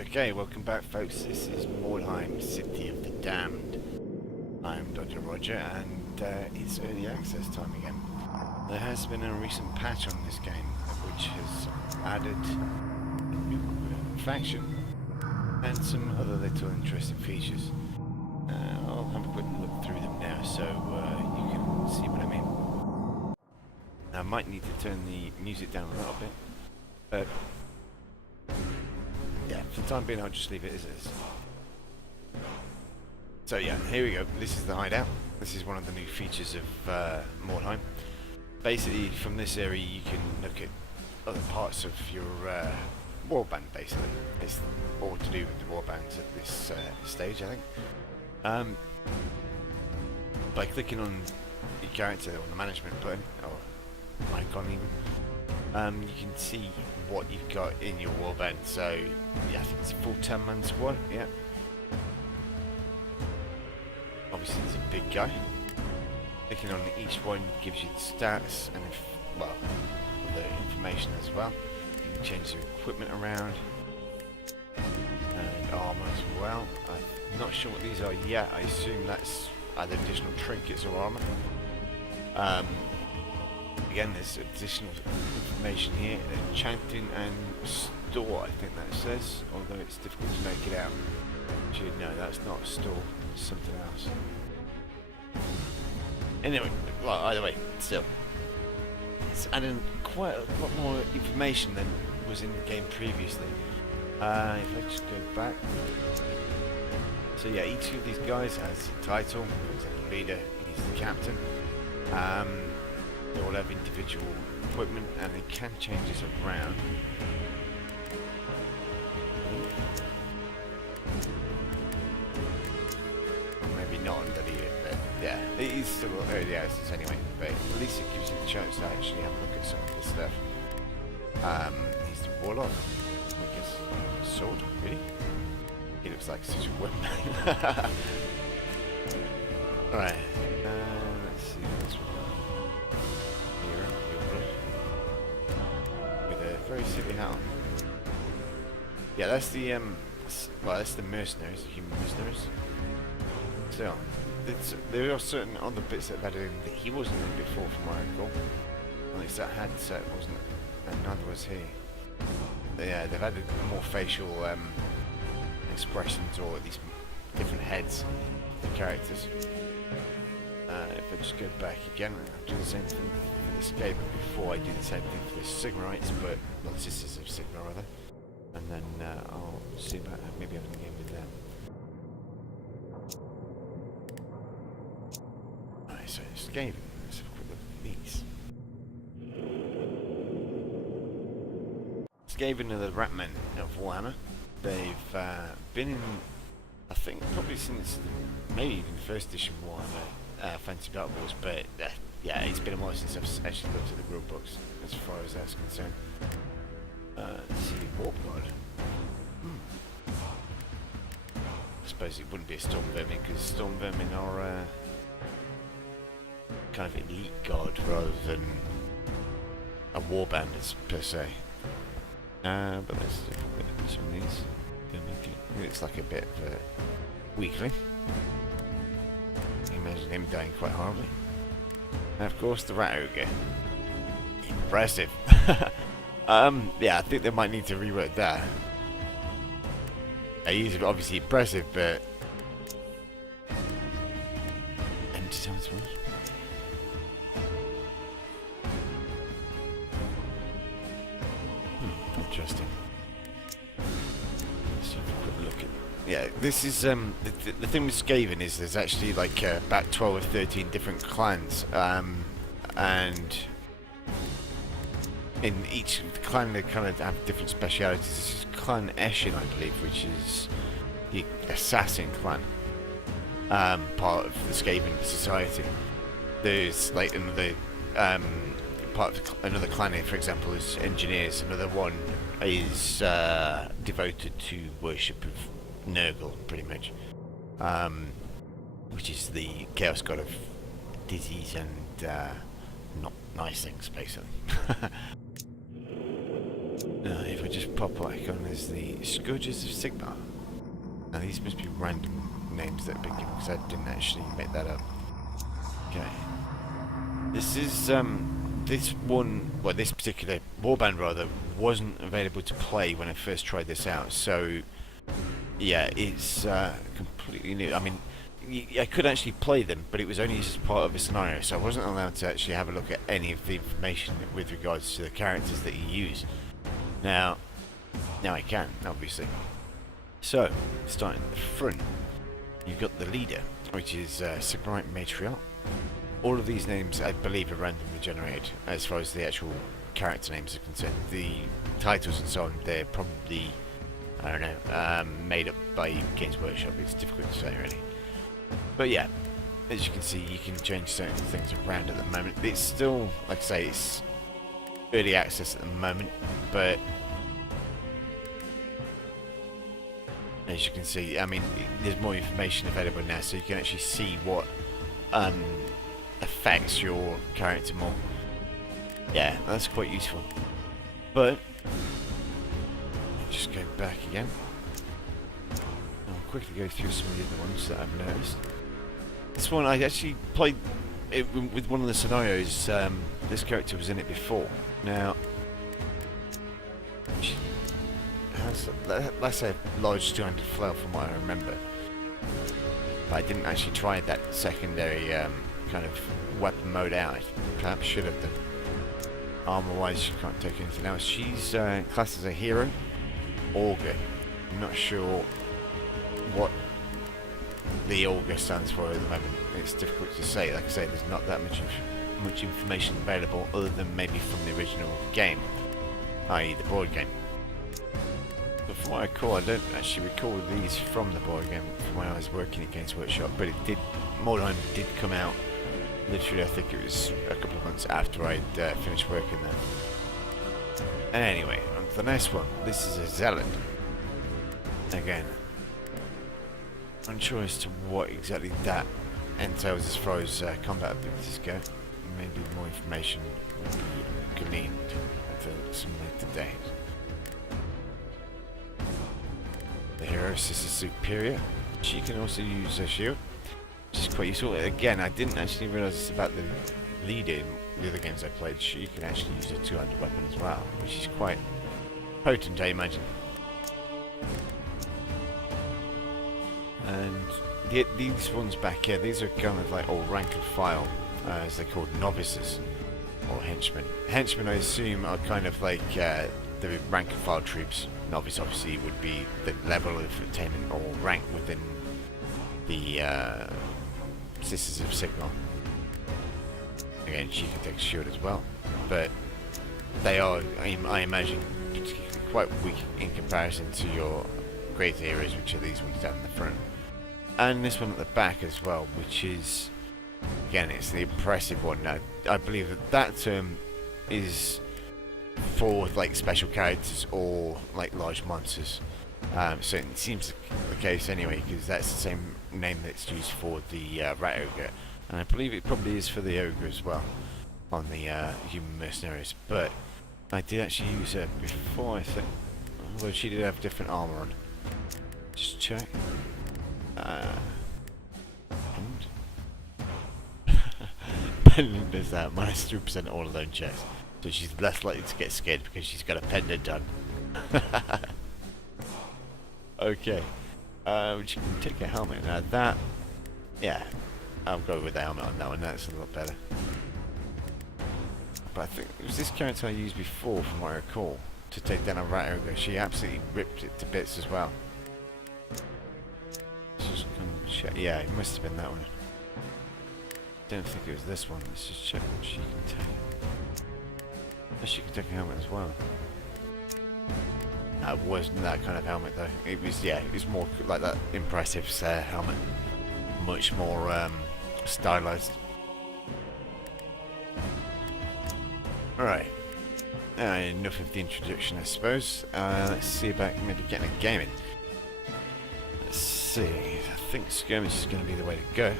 Okay, welcome back folks. This is Mordheim, City of the Damned. I'm Dr. Roger and it's early access time again. There has been a recent patch on this game which has added a new faction and some other little interesting features. I'll have a quick look through them now so you can see what I mean. I might need to turn the music down a little bit, but yeah, for the time being I'll just leave it as is. So yeah, here we go. This is the hideout. This is one of the new features of Mordheim. Basically, from this area you can look at other parts of your warband, basically. It's all to do with the warbands at this stage, I think. By clicking on your character on the management button, or icon even, you can see what you've got in your warband. So yeah, I think it's a full 10-man squad. Yeah, obviously it's a big guy. Clicking on each one gives you the stats and the information as well. You can change your equipment around and armor as well. I'm not sure what these are yet. I assume that's either additional trinkets or armor. Again, there's additional information here. Enchanting and store, I think that says, although it's difficult to make it out. Actually, no, that's not a store, it's something else. Anyway, well, either way, still. It's adding quite a lot more information than was in the game previously. If I just go back. So yeah, each of these guys has a title. For example, leader, he's the captain. They all have individual equipment and they can change this around. Maybe not under the but yeah, it is still early access anyway, but at least it gives you the chance to actually have a look at some of this stuff. He's the warlock, I guess. Sword, really? He looks like such a weapon. Alright, let's see this one. With a very silly hat on. Yeah, that's the that's the mercenaries, the human mercenaries. So there are certain other bits that have added in that he wasn't in before, from what I recall. At least that headset wasn't, and neither was he. But yeah, they've added more facial expressions, or at least different heads of the characters. If I just go back again, I'll do the same thing for the Skaven before I do the same thing for the Sigmarites, but not Sisters of Sigma rather. And then I'll see about maybe having a game with them. Alright, so Skaven, let's have a quick look at these. Skaven are the Ratmen of Warhammer. They've been in, I think, probably since maybe even the first edition Warhammer. Fancy Battle Wars, but yeah, it's been a while since I've actually looked at the rule books as far as that's concerned. Let's see, Warp God. I suppose it wouldn't be a Storm Vermin because Storm Vermin are kind of elite god rather than a warband per se. But let's look at some of these. It looks like a bit of a weakling. Imagine him dying quite horribly. And of course the Rat Ogre. Impressive. Yeah, I think they might need to rework that. He's obviously impressive, but empty times one. Interesting. Let's have a quick look at. Yeah, this is the thing with Skaven is there's actually like about 12 or 13 different clans, and in each clan they kind of have different specialities. This is Clan Eshin, I believe, which is the assassin clan, part of the Skaven society. There's like another part of another clan here, for example, is engineers. Another one is devoted to worship of Nurgle, pretty much, which is the chaos god of disease and not nice things, basically. If I just pop icon is the Scourges of Sigmar. Now these must be random names that have been given because I didn't actually make that up. Okay. This is this particular warband rather wasn't available to play when I first tried this out. So yeah, it's completely new. I mean, I could actually play them, but it was only as part of a scenario, so I wasn't allowed to actually have a look at any of the information with regards to the characters that you use. Now I can, obviously. So, starting at the front, you've got the leader, which is Sigmarite Matriarch. All of these names, I believe, are randomly generated, as far as the actual character names are concerned. The titles and so on, they're probably, I don't know, made up by Games Workshop. It's difficult to say, really. But yeah, as you can see, you can change certain things around at the moment. It's still, like I say, it's early access at the moment, but as you can see, I mean, there's more information available now, so you can actually see what affects your character more. Yeah, that's quite useful. But just go back again. I'll quickly go through some of the other ones that I've noticed. This one I actually played it with one of the scenarios. This character was in it before. Now, she has, let's say, a large two-handed flail from what I remember. But I didn't actually try that secondary kind of weapon mode out. I perhaps should have done. Armor-wise, she can't take anything else. She's classed as a hero. Augur. I'm not sure what the Augur stands for at the moment. It's difficult to say. Like I say, there's not that much information available other than maybe from the original game, i.e. the board game. But from what I recall, I don't actually recall these from the board game from when I was working at Games Workshop, but it did, Mordheim did come out literally, I think it was a couple of months after I'd finished working there. Anyway, on to the next one. This is a Zealot. Again, unsure as to what exactly that entails as far as combat abilities go. Maybe more information will be gleaned at some later date. The hero Sister Superior. She can also use a shield, which is quite useful. Again, I didn't actually realise this about the leader in the other games I played. She can actually use a two-handed weapon as well, which is quite potent, I imagine. And these ones back here, these are kind of like all rank and file, as they're called, novices or henchmen. Henchmen, I assume, are kind of like the rank and file troops. Novice, obviously, would be the level of attainment or rank within the Sisters of Sigmar. Again, she can take a shield as well, but they are, I imagine, particularly quite weak in comparison to your great heroes, which are these ones down in the front. And this one at the back as well, which is, again, it's the impressive one. Now, I believe that term is for like special characters or like large monsters. So it seems the case anyway, because that's the same name that's used for the Rat Ogre, and I believe it probably is for the Ogre as well on the Human Mercenaries. But I did actually use her before, I think. Although she did have different armor on. Just check. Pendant does that, minus 3% all alone checks. So she's less likely to get scared because she's got a pendant done. Okay. She can take a helmet. Now that, yeah, I'll go with the helmet on that one, that's a lot better. But I think it was this character I used before, from what I recall, to take down a Rat Ogre. She absolutely ripped it to bits as well. Let's just come check. Yeah, it must have been that one. Don't think it was this one. Let's just check what she can take. She can take a helmet as well. No, it wasn't that kind of helmet though. It was, yeah, it was more like that impressive helmet. Much more stylized. Alright. Enough of the introduction, I suppose. Let's see about maybe getting a game in. Let's see. I think skirmish is going to be the way to go.